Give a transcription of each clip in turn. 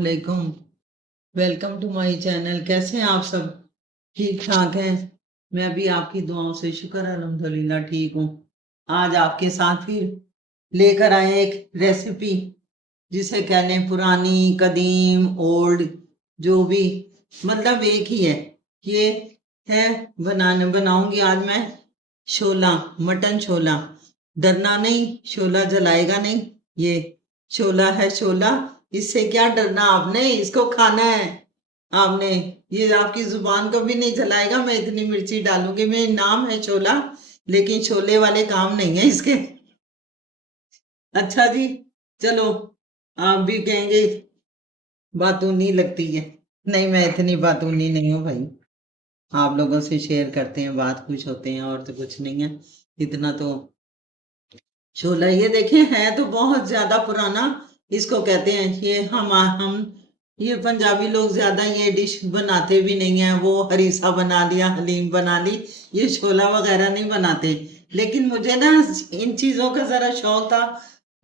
वालेकुम। Welcome to my channel. कैसे हैं आप सब? ठीक ठाक हैं? मैं भी आपकी दुआओं से शुक्र अल्हम्दुलिल्लाह ठीक हूँ। आज आपके साथ फिर लेकर आए एक रेसिपी, जिसे कह लें पुरानी, कदीम, ओल्ड, जो भी, मतलब एक ही है। ये है, बनाऊंगी आज मैं छोला, मटन छोला। डरना नहीं, छोला जलाएगा नहीं। ये छोला है, छोला। इससे क्या डरना, आपने इसको खाना है। आपने, ये आपकी जुबान को भी नहीं जलाएगा। मैं इतनी मिर्ची डालूंगी। मेरा नाम है छोला, लेकिन छोले वाले काम नहीं है इसके। अच्छा जी, चलो। आप भी कहेंगे बातूनी लगती है। नहीं, मैं इतनी बातूनी नहीं हूँ भाई। आप लोगों से शेयर करते हैं, बात कुछ होते हैं, और तो कुछ नहीं है इतना तो। छोला ये देखें, है तो बहुत ज्यादा पुराना। इसको कहते हैं, ये हम ये पंजाबी लोग ज्यादा ये डिश बनाते भी नहीं है। वो हरीसा बना लिया, हलीम बना ली, ये छोला वगैरह नहीं बनाते। लेकिन मुझे ना इन चीजों का जरा शौक था।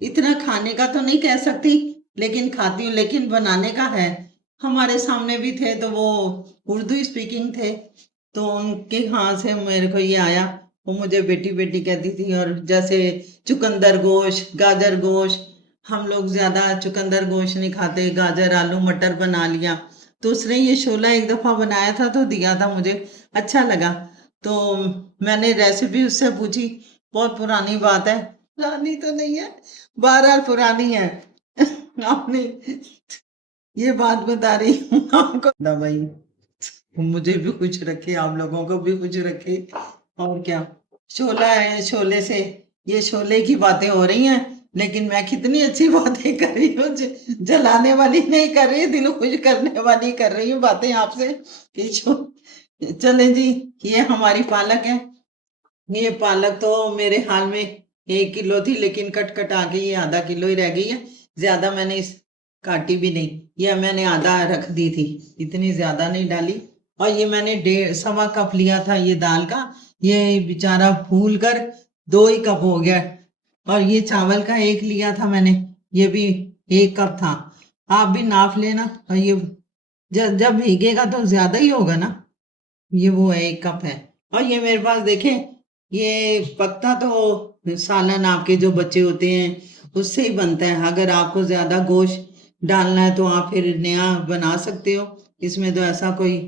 इतना खाने का तो नहीं कह सकती, लेकिन खाती हूँ, लेकिन बनाने का है। हमारे सामने भी थे तो वो उर्दू स्पीकिंग थे, तो उनके यहाँ से मेरे को ये आया। वो मुझे बेटी बेटी कहती थी। और जैसे चुकंदर गोश्त, गाजर गोश्त, हम लोग ज्यादा चुकंदर गोश्त नहीं खाते। गाजर आलू मटर बना लिया। तो उसने ये छोला एक दफा बनाया था तो दिया था मुझे, अच्छा लगा। तो मैंने रेसिपी उससे पूछी। बहुत पुरानी बात है, पुरानी तो नहीं है, बहरहाल पुरानी है। आपने ये बात बता रही हूँ आपको ना भाई। मुझे भी कुछ रखे, आप लोगों को भी कुछ रखे। और क्या, छोला है, छोले से, ये छोले की बातें हो रही हैं। लेकिन मैं कितनी अच्छी बातें कर रही हूँ, जलाने वाली नहीं कर रही, दिल खुश करने वाली कर रही हूँ बातें आपसे कि चले जी। ये हमारी पालक है। ये पालक तो मेरे हाल में 1 किलो थी, लेकिन कट कट आके ये आधा किलो ही रह गई है। ज्यादा मैंने इस काटी भी नहीं, ये मैंने आधा रख दी थी, इतनी ज्यादा नहीं डाली। और ये मैंने 1.5 कप लिया था ये दाल का। ये बेचारा फूल कर 2 ही कप हो गया। और ये चावल का एक लिया था मैंने, ये भी 1 कप था। आप भी नाप लेना। और ये जब भीगेगा तो ज्यादा ही होगा ना। ये वो है, 1 कप है। और ये मेरे पास देखें, ये पत्ता तो सालन आपके जो बच्चे होते हैं उससे ही बनता है। अगर आपको ज्यादा गोश्त डालना है तो आप फिर नया बना सकते हो। इसमें तो ऐसा कोई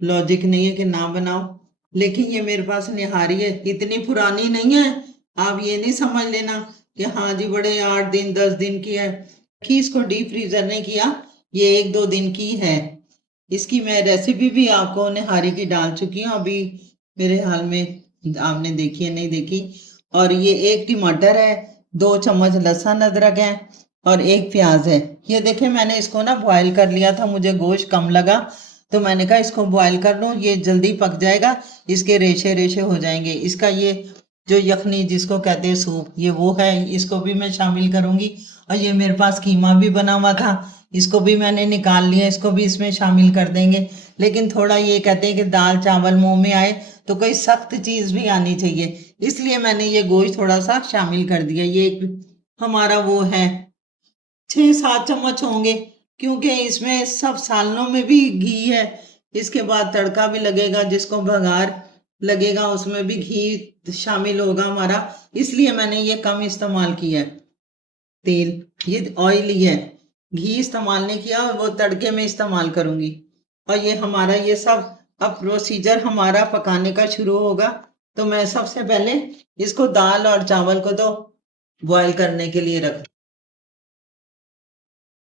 लॉजिक नहीं है कि ना बनाओ। लेकिन ये मेरे पास निहारी है, इतनी पुरानी नहीं है। आप ये नहीं समझ लेना कि हाँ जी बड़े 8 दिन 10 दिन की है। कि इसको डीप फ्रीजर नहीं किया, ये 1-2 दिन की है। इसकी मैं रेसिपी भी आपको निहारी की डाल चुकी हूँ अभी, मेरे हाल में। आपने देखी है नहीं देखी? और ये 1 टमाटर है, 2 चम्मच लहसुन अदरक है, और 1 प्याज है। ये देखे, मैंने इसको ना बॉयल कर लिया था, मुझे गोश्त कम लगा तो मैंने कहा इसको बॉयल कर लूं, ये जल्दी पक जाएगा। इसके रेशे रेशे हो जाएंगे। इसका ये जो यखनी जिसको कहते हैं सूप, ये वो है, इसको भी मैं शामिल करूंगी। और ये मेरे पास कीमा भी बना हुआ था, इसको भी मैंने निकाल लिया, इसको भी इसमें शामिल कर देंगे। लेकिन थोड़ा ये कहते हैं कि दाल चावल मुंह में आए तो कोई सख्त चीज भी आनी चाहिए, इसलिए मैंने ये गोश्त थोड़ा सा शामिल कर दिया। ये एक हमारा वो है, 6-7 चम्मच होंगे, क्योंकि इसमें सब सालनों में भी घी है। इसके बाद तड़का भी लगेगा, जिसको बघार लगेगा उसमें भी घी शामिल होगा हमारा। इसलिए मैंने ये कम इस्तेमाल किया है तेल। ये ऑयल ही है, घी इस्तेमाल नहीं किया, वो तड़के में इस्तेमाल करूंगी। और ये हमारा ये सब अब प्रोसीजर हमारा पकाने का शुरू होगा। तो मैं सबसे पहले इसको दाल और चावल को तो बॉयल करने के लिए रख,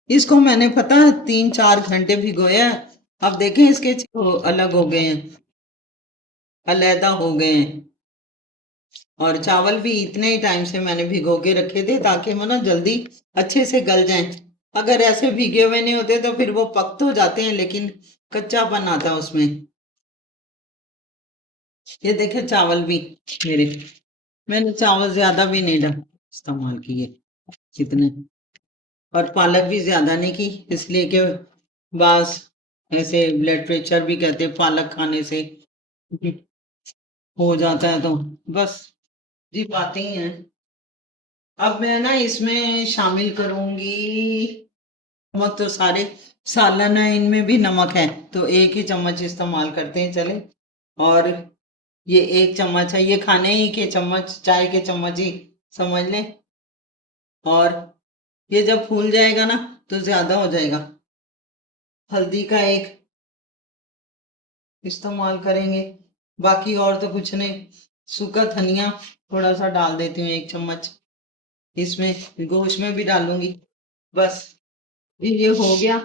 इसको मैंने पता है 3-4 घंटे भिगोया। अब देखें इसके अलग हो गए हैं, अलहदा हो गए हैं। और चावल भी इतने ही टाइम से मैंने भिगो के रखे थे ताकि वो ना जल्दी अच्छे से गल जाएं। अगर ऐसे भीगे हुए नहीं होते तो फिर वो पक तो जाते हैं, लेकिन कच्चापन आता है उसमें। ये देखे चावल भी मेरे, मैंने चावल ज्यादा भी नहीं डाल इस्तेमाल किए जितने। और पालक भी ज्यादा नहीं की, इसलिए कि बस ऐसे ब्लड प्रेशर भी कहते हैं पालक खाने से हो जाता है, तो बस जी बातें ही हैं। अब मैं ना इसमें शामिल करूंगी नमक तो सारे सालन है, इनमें भी नमक है, तो एक ही चम्मच इस्तेमाल करते हैं चले। और ये एक चम्मच है, ये खाने ही के चम्मच, चाय के चम्मच ही समझ लें। और ये जब फूल जाएगा ना तो ज्यादा हो जाएगा। हल्दी का एक इस्तेमाल करेंगे, बाकी और तो कुछ नहीं। सूखा धनिया थोड़ा सा डाल देती हूँ, एक चम्मच इसमें, गोश्त में भी डालूंगी। बस ये हो गया।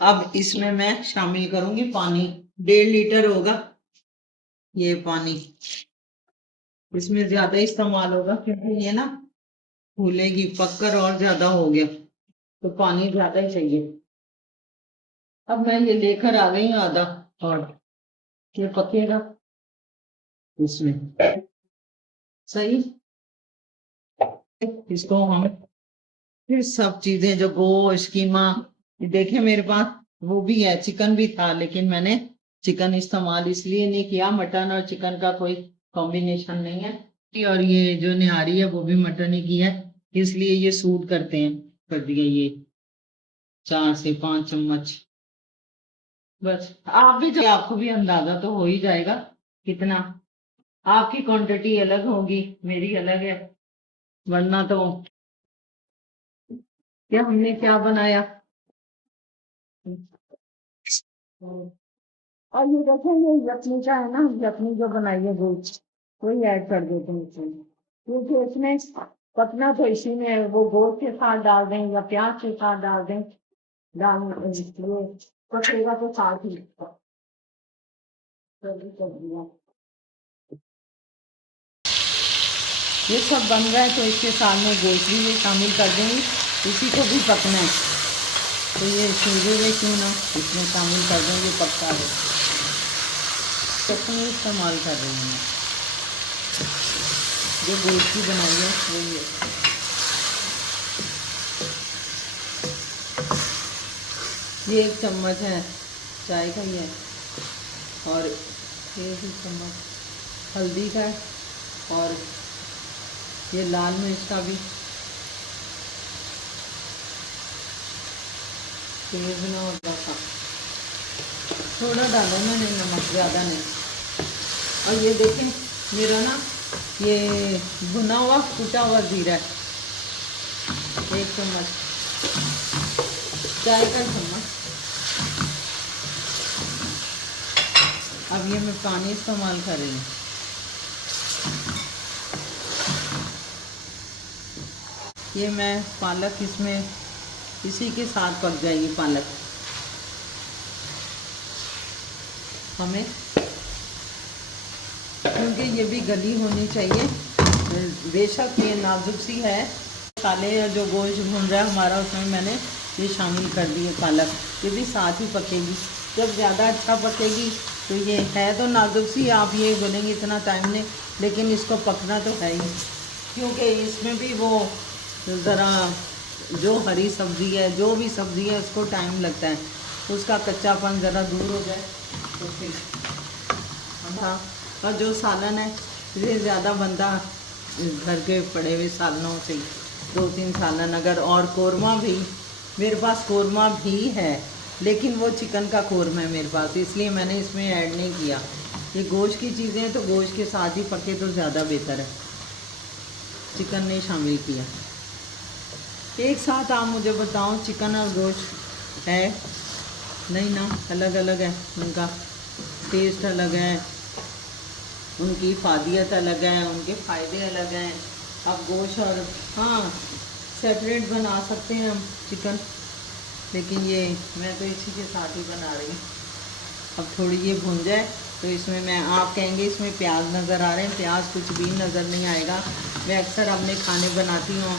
अब इसमें मैं शामिल करूंगी पानी, 1.5 लीटर होगा ये पानी। इसमें ज्यादा इस्तेमाल होगा क्योंकि ये ना फूलेगी, पककर और ज्यादा हो गया तो पानी ज्यादा ही चाहिए। अब मैं ये लेकर आ गई हूँ आधा, और ये पकेगा इसमें सही। इसको हम फिर सब चीजें जो गोश्त कीमा, देखे मेरे पास वो भी है, चिकन भी था, लेकिन मैंने चिकन इस्तेमाल इसलिए नहीं किया, मटन और चिकन का कोई कॉम्बिनेशन नहीं है। और ये जो निहारी है वो भी मटन ही की है, इसलिए ये सूट करते हैं। कर दिए ये 4 से 5 चम्मच। बस आप भी, आपको भी अंदाजा तो हो ही जाएगा कितना। आपकी क्वांटिटी अलग होगी, मेरी अलग है, वरना तो क्या हमने क्या बनाया। और ये देखो, ये यखनी का है ना, यखनी जो बनाई है गोश्त, वही ऐड कर देते हैं इसमें, क्योंकि इसमें पकना तो इसी में है, वो गोश्त के साथ डाल दें या प्याज के साथ डाल दें, ये पकेगा तो साथ ही जल्दी कर दिया। ये सब बन रहा है तो इसके साथ में गोश्त भी ये शामिल कर देंगे, इसी को भी पकना है, तो ये सीधे में क्यों ना इसमें शामिल कर देंगे, पकता है। चटनी इस्तेमाल कर रही हूँ मैं, जो गोश्त की बनाई है वही है। ये 1 चम्मच है चाय का ही है, और 1 चम्मच हल्दी का है, और ये लाल मिर्च का भी तेज ना होता था, थोड़ा डालो मैंने नमक, ज़्यादा नहीं। और ये देखें मेरा ना ये भुना हुआ कुटा हुआ जीरा है, 1 चम्मच, चाय का चम्मच। अब ये मैं पानी इस्तेमाल कर रही हूँ। ये मैं पालक इसमें इसी के साथ पक जाएगी पालक हमें, क्योंकि ये भी गली होनी चाहिए। बेशक ये नाजुक सी है, मसाले जो गोश्त भून रहा है हमारा, उसमें मैंने ये शामिल कर दिए पालक, ये भी साथ ही पकेगी। जब ज़्यादा अच्छा पकेगी तो ये है तो नाजुक सी, आप ये बोलेंगे इतना टाइम नहीं, लेकिन इसको पकना तो है ही, क्योंकि इसमें भी वो ज़रा जो हरी सब्ज़ी है, जो भी सब्ज़ी है, उसको टाइम लगता है, उसका कच्चापन ज़रा दूर हो जाए तो फिर। हाँ, और जो सालन है ये ज़्यादा बनता घर के पड़े हुए सालनों से, 2-3 सालन अगर, और कोरमा भी मेरे पास, कोरमा भी है, लेकिन वो चिकन का कोरमा है मेरे पास, इसलिए मैंने इसमें ऐड नहीं किया। ये गोश्त की चीज़ें हैं तो गोश्त के साथ ही पके तो ज़्यादा बेहतर है, चिकन नहीं शामिल किया। एक साथ आप मुझे बताओ, चिकन और गोश्त है नहीं ना, अलग अलग है, उनका टेस्ट अलग है, उनकी इफादियत अलग है, उनके फ़ायदे अलग हैं। अब गोश्त और, हाँ, सेपरेट बना सकते हैं हम चिकन, लेकिन ये मैं तो इसी के साथ ही बना रही हूँ। अब थोड़ी ये भुन जाए तो इसमें मैं, आप कहेंगे इसमें प्याज नज़र आ रहे हैं, प्याज कुछ भी नज़र नहीं आएगा। मैं अक्सर अपने खाने बनाती हूँ,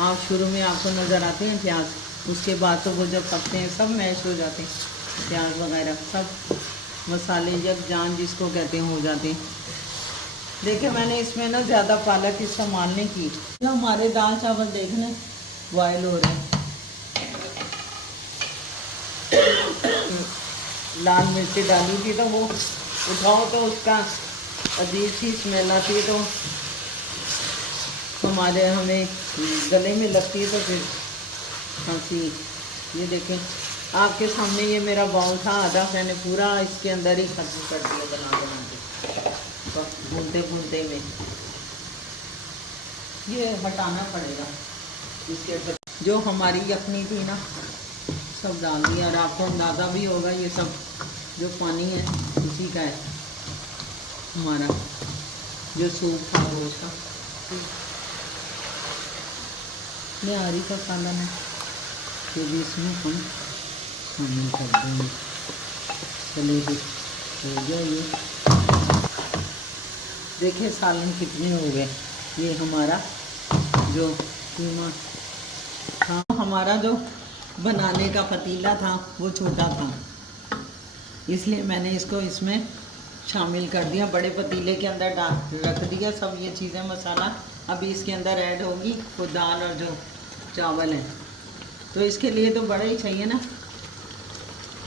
आप शुरू में आपको नज़र आते हैं प्याज, उसके बाद तो वो जब पकते हैं सब मैश हो जाते हैं, प्याज वगैरह सब मसाले यकजान जिसको कहते हैं हो जाते हैं। देखिए मैंने इसमें ना ज़्यादा पालक इस्तेमाल नहीं की, तो हमारे दाल चावल देखने बॉयल हो रहे हैं। लाल मिर्ची डाली थी तो वो उठाओ तो उसका अजीब सी स्मेल आती है, तो हमें गले में लगती है, तो फिर खांसी ये देखें आपके सामने, ये मेरा बाउल था आधा, मैंने पूरा इसके अंदर ही खत्म कर दिया बना के। बस भूनते भूनते में ये हटाना पड़ेगा इसके अंदर जो हमारी यखनी थी ना, सब डाल दिया। और आपको अंदाज़ा भी होगा ये सब जो पानी है इसी का है, हमारा जो सूप था वो उसका निहारी का सालन है, ये भी इसमें हम शामिल कर देंगे। चलिए हो गया ये, देखिए सालन कितने हो गए। ये हमारा जो कीमा था, हमारा जो बनाने का पतीला था वो छोटा था, इसलिए मैंने इसको इसमें शामिल कर दिया। बड़े पतीले के अंदर डाल रख दिया सब ये चीज़ें, मसाला। अभी इसके अंदर ऐड होगी वो दाल और जो चावल है, तो इसके लिए तो बड़ा ही चाहिए ना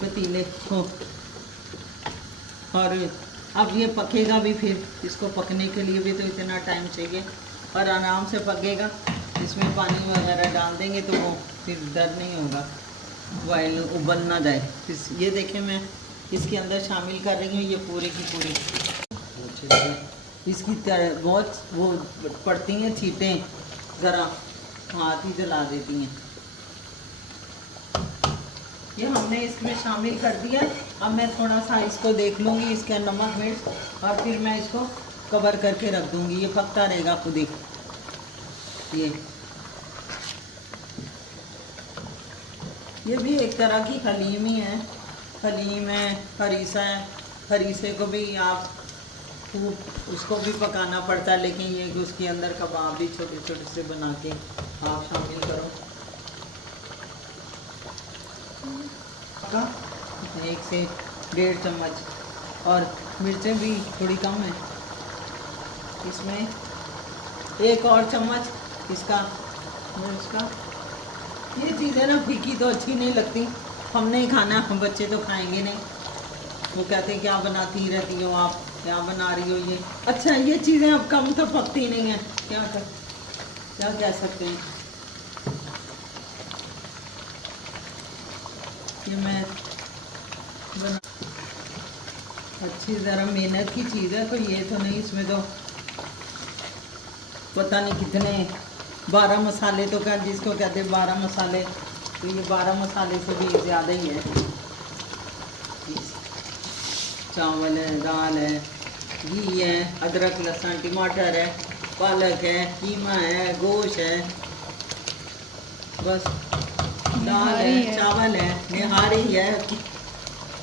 पतीले को। और अब ये पकेगा भी, फिर इसको पकने के लिए भी तो इतना टाइम चाहिए, और आराम से पकेगा। इसमें पानी वगैरह डाल देंगे तो वो फिर डर नहीं होगा बॉयल उबल ना जाए। ये देखें मैं इसके अंदर शामिल कर रही हूँ ये पूरी की पूरी। इसकी तरह बहुत वो पड़ती हैं छींटें, ज़रा हाथ ही जला देती हैं। ये हमने इसमें शामिल कर दिया। अब मैं थोड़ा सा इसको देख लूँगी, इसके नमक मिर्च, और फिर मैं इसको कवर करके रख दूँगी। ये पकता रहेगा खुद ही। ये भी एक तरह की हलीम ही है, हलीम है, हरीसा है। हरीसे को भी आप खूब उसको भी पकाना पड़ता है, लेकिन ये कि उसके अंदर कबाब भी छोटे छोटे से बना के आप शामिल करो। का 1 से 1.5 चम्मच, और मिर्चें भी थोड़ी कम है इसमें, 1 और चम्मच इसका मिर्च का। ये चीज़ें ना फीकी तो अच्छी नहीं लगती, हमने ही खाना, हम बच्चे तो खाएंगे नहीं। वो कहते हैं क्या बनाती रहती हो आप, क्या बना रही हो ये। अच्छा ये चीज़ें अब कम तो पकती नहीं हैं, क्या कह सकते हैं। ये मैं बना अच्छी ज़रा मेहनत की चीज़ है, तो ये तो नहीं, इसमें तो पता नहीं कितने 12 मसाले तो क्या जिसको कहते हैं 12 मसाले, तो ये 12 मसाले से भी ज़्यादा ही है। चावल है, दाल है, घी है, अदरक लहसुन टमाटर है, पालक है, कीमा है, गोश्त है, बस दाल है, चावल है, निहारी है,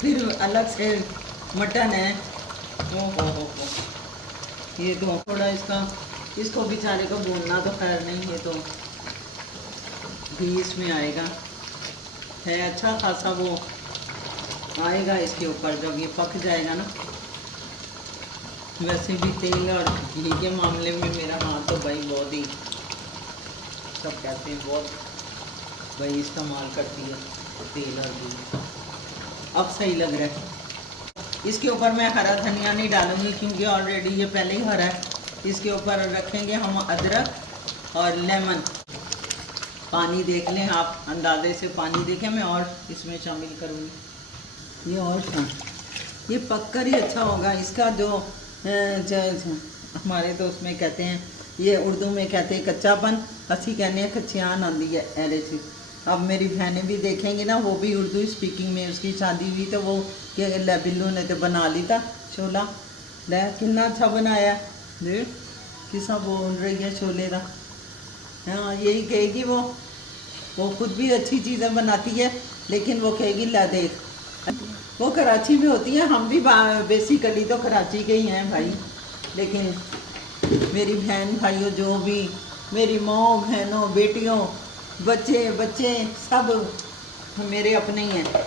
फिर अलग से मटन है। हो ये तो थोड़ा इसको बेचारे को भूनना तो खैर नहीं है, तो घी इसमें आएगा है अच्छा खासा, वो आएगा इसके ऊपर जब ये पक जाएगा ना। वैसे भी तेल और घी के मामले में मेरा हाथ तो भाई बहुत ही, सब कहते हैं बहुत भाई इस्तेमाल करती है तेल और घी। अब सही लग रहा है। इसके ऊपर मैं हरा धनिया नहीं डालूंगी क्योंकि ऑलरेडी ये पहले ही हरा है। इसके ऊपर रखेंगे हम अदरक और लेमन। पानी देख लें आप, अंदाजे से पानी देखें, मैं और इसमें शामिल करूँगी। ये और ये पककर ही अच्छा होगा। इसका जो हमारे तो उसमें कहते हैं, ये उर्दू में कहते हैं कच्चापन, असी कहने हैं कच्चियान आंदी है ऐरे से। अब मेरी बहनें भी देखेंगी ना, वो भी उर्दू स्पीकिंग में, उसकी शादी हुई तो वो क्या लै बिल्लू ने तो बना ली था छोला, लै कितना अच्छा बनाया देख, किसा बोल रही है छोले का। हाँ यही कहेगी वो खुद भी अच्छी चीज़ें बनाती है, लेकिन वो कहेगी ला देख। वो कराची में होती है, हम भी बेसिकली तो कराची के ही हैं भाई, लेकिन मेरी बहन भाइयों जो भी, मेरी माँ बहनों बेटियों बच्चे सब मेरे अपने ही हैं।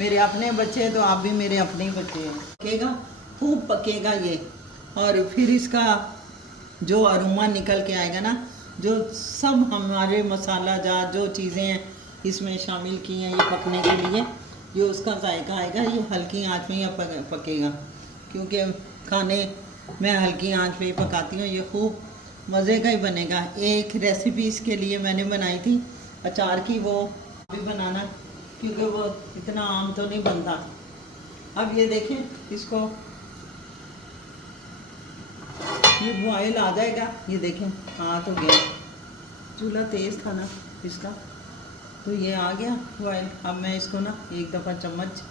मेरे अपने बच्चे तो आप भी मेरे अपने ही बच्चे हैं। पकेगा, खूब पकेगा ये, और फिर इसका जो अरोमा निकल के आएगा ना, जो सब हमारे मसाला जात जो चीज़ें हैं इसमें शामिल की हैं ये पकने के लिए, जो उसका जायका आएगा, ये हल्की आंच में ही पकेगा, क्योंकि खाने मैं हल्की आंच पे ही पकाती हूँ। ये खूब मज़े का ही बनेगा। एक रेसिपी इसके लिए मैंने बनाई थी अचार की, वो भी बनाना, क्योंकि वो इतना आम तो नहीं बनता। अब ये देखें इसको, ये बॉयल आ जाएगा। ये देखें हाँ तो गया, चूल्हा तेज़ था ना इसका, तो ये आ गया बॉयल। अब मैं इसको ना एक दफ़ा चम्मच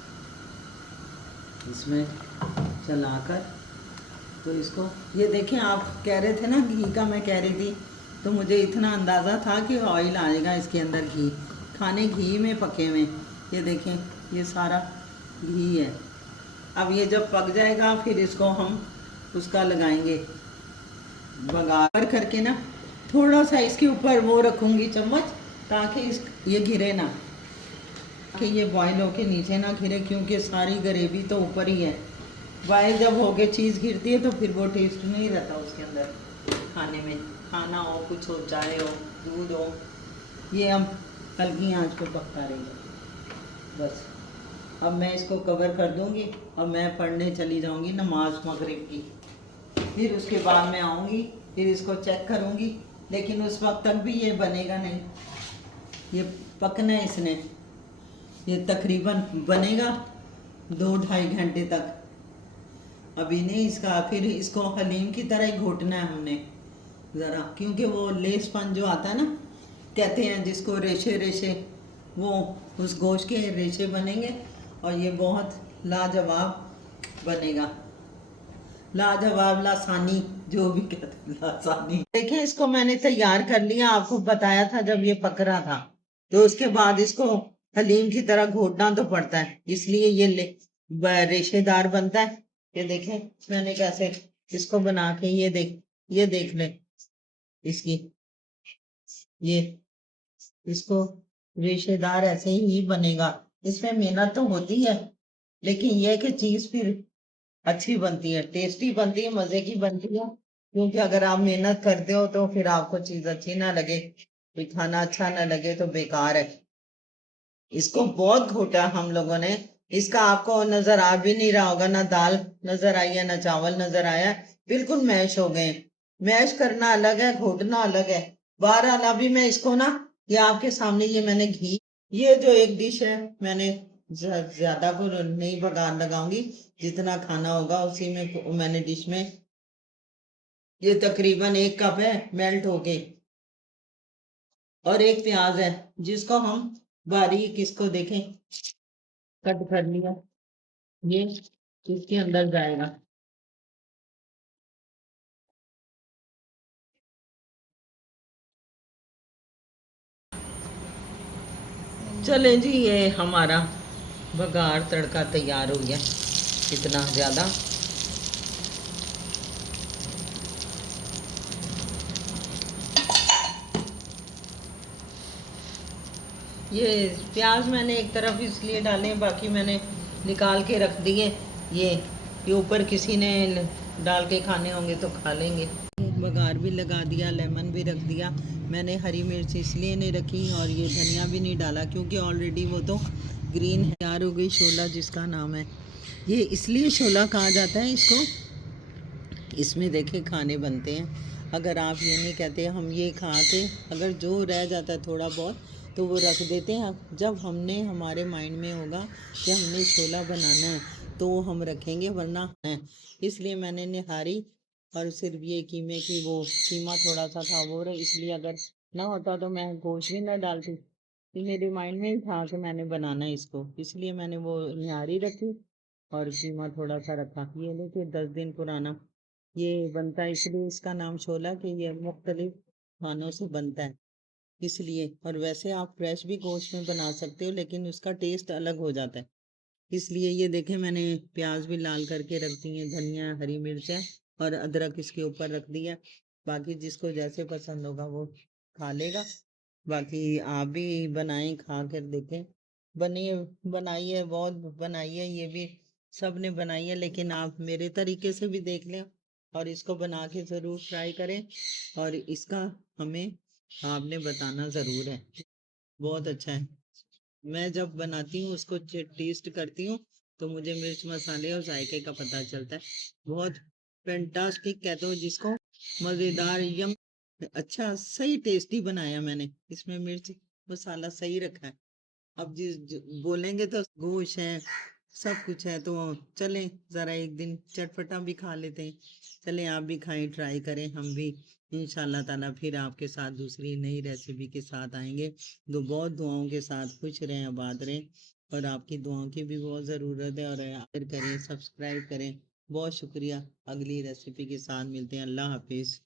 इसमें चलाकर, तो इसको ये देखें। आप कह रहे थे ना घी का, मैं कह रही थी, तो मुझे इतना अंदाज़ा था कि ऑयल आएगा इसके अंदर, घी खाने घी में पके हुए। ये देखें ये सारा घी है। अब ये जब पक जाएगा फिर इसको हम उसका लगाएंगे बघार करके ना, थोड़ा सा इसके ऊपर वो रखूँगी चम्मच, ताकि इस ये गिरे ना, कि ये बॉयल होके नीचे ना गिरे, क्योंकि सारी ग्रेवी तो ऊपर ही है। बॉयल जब होके चीज़ गिरती है तो फिर वो टेस्ट नहीं रहता उसके अंदर खाने में। खाना हो, कुछ हो, चाय हो, दूध हो, ये हम हल्की आंच पे पकता रहेगा बस। अब मैं इसको कवर कर दूंगी। अब मैं पढ़ने चली जाऊंगी नमाज मगरिब की, फिर उसके बाद मैं आऊँगी, फिर इसको चेक करूँगी। लेकिन उस वक्त तक भी ये बनेगा नहीं, ये पकना है इसने। ये तकरीबन बनेगा 2-2.5 घंटे तक। अभी नहीं इसका, फिर इसको हलीम की तरह ही घोटना है हमने ज़रा, क्योंकि वो लेसपन जो आता है ना, कहते हैं जिसको, रेशे रेशे, वो उस गोश्त के रेशे बनेंगे और ये बहुत लाजवाब बनेगा। लाजवाब, लासानी, जो भी कहते हैं, लासानी। देखिए इसको मैंने तैयार कर लिया, आपको बताया था जब ये पक रहा था। तो उसके बाद इसको हलीम की तरह घोटना तो पड़ता है, इसलिए ये रेशेदार बनता है। ये देखें मैंने कैसे इसको बना के, ये देख ले इसकी, ये इसको रेशेदार ऐसे ही बनेगा। इसमें मेहनत तो होती है, लेकिन ये कि चीज़ फिर अच्छी बनती है, टेस्टी बनती है, मज़े की बनती है। क्योंकि अगर आप मेहनत करते हो तो फिर आपको चीज़ अच्छी ना लगे, कोई खाना अच्छा ना लगे तो बेकार है। इसको बहुत घोटा हम लोगों ने। इसका आपको नजर आ भी नहीं रहा होगा, ना दाल नजर आई है ना चावल नजर आया, बिल्कुल मैश हो गए। मैश करना अलग है, घोटना अलग है। बहरहाल अभी मैं इसको ना, ये आपके सामने, ये मैंने घी, ये जो एक डिश है, मैंने ज्यादा को नहीं बघार लगाऊंगी, जितना खाना होगा उसी में मैंने डिश में, ये तकरीबन 1 कप है मेल्ट होके। और एक प्याज है जिसको हम बारीक, इसको देखें कट कर लिया, ये इसके अंदर जाएगा। चले जी, ये हमारा बघार तड़का तैयार हो गया। इतना ज़्यादा ये प्याज मैंने एक तरफ इसलिए डाले, बाकी मैंने निकाल के रख दिए। ये ऊपर किसी ने डाल के खाने होंगे तो खा लेंगे। बघार भी लगा दिया, लेमन भी रख दिया। मैंने हरी मिर्च इसलिए नहीं रखी और ये धनिया भी नहीं डाला, क्योंकि ऑलरेडी वो तो ग्रीन है। तैयार हो गई शोला, जिसका नाम है, ये इसलिए शोला कहा जाता है इसको। इसमें देखे खाने बनते हैं। अगर आप ये नहीं कहते, हम ये खा के अगर जो रह जाता है थोड़ा बहुत तो वो रख देते हैं। जब हमने, हमारे माइंड में होगा कि हमने छोला बनाना है तो हम रखेंगे, वरना है। इसलिए मैंने निहारी, और सिर्फ ये कीमे की, वो कीमा थोड़ा सा था वो इसलिए, अगर ना होता तो मैं गोश्त भी ना डालती। ये मेरे माइंड में ही था कि मैंने बनाना है इसको, इसलिए मैंने वो निहारी रखी और कीमा थोड़ा सा रखा। ये लेके 10 दिन पुराना ये बनता है, इसलिए इसका नाम छोला, कि ये मुख्तलिफ खानों से बनता है इसलिए। और वैसे आप फ्रेश भी गोश्त में बना सकते हो, लेकिन उसका टेस्ट अलग हो जाता है। इसलिए ये देखें मैंने प्याज भी लाल करके रख दी है, धनिया, हरी मिर्च है और अदरक इसके ऊपर रख दिया। बाकी जिसको जैसे पसंद होगा वो खा लेगा। बाकी आप भी बनाएं, खा कर देखें। बनी बनाइए, बहुत बनाइए, ये भी सब ने बनाई है, लेकिन आप मेरे तरीके से भी देख लें और इसको बना के ज़रूर ट्राई करें। और इसका हमें आपने बताना ज़रूर है, बहुत अच्छा है। मैं जब बनाती हूँ उसको टेस्ट करती हूँ, तो मुझे मिर्च मसाले और जायके का पता चलता है। बहुत फैंटास्टिक कहते हो जिसको, मज़ेदार, यम, अच्छा, सही टेस्टी बनाया मैंने। इसमें मिर्च मसाला सही रखा है। अब बोलेंगे तो गोश है, सब कुछ है, तो चलें जरा एक दिन चटपटा भी खा लेते हैं। चलें आप भी खाएं, ट्राई करें, हम भी इंशाल्लाह ताला फिर आपके साथ दूसरी नई रेसिपी के साथ आएंगे। बहुत दुआओं के साथ खुश रहें, आबाद रहें, और आपकी दुआओं की भी बहुत ज़रूरत है। और शेयर करें, सब्सक्राइब करें। बहुत शुक्रिया। अगली रेसिपी के साथ मिलते हैं। अल्लाह हाफिज़।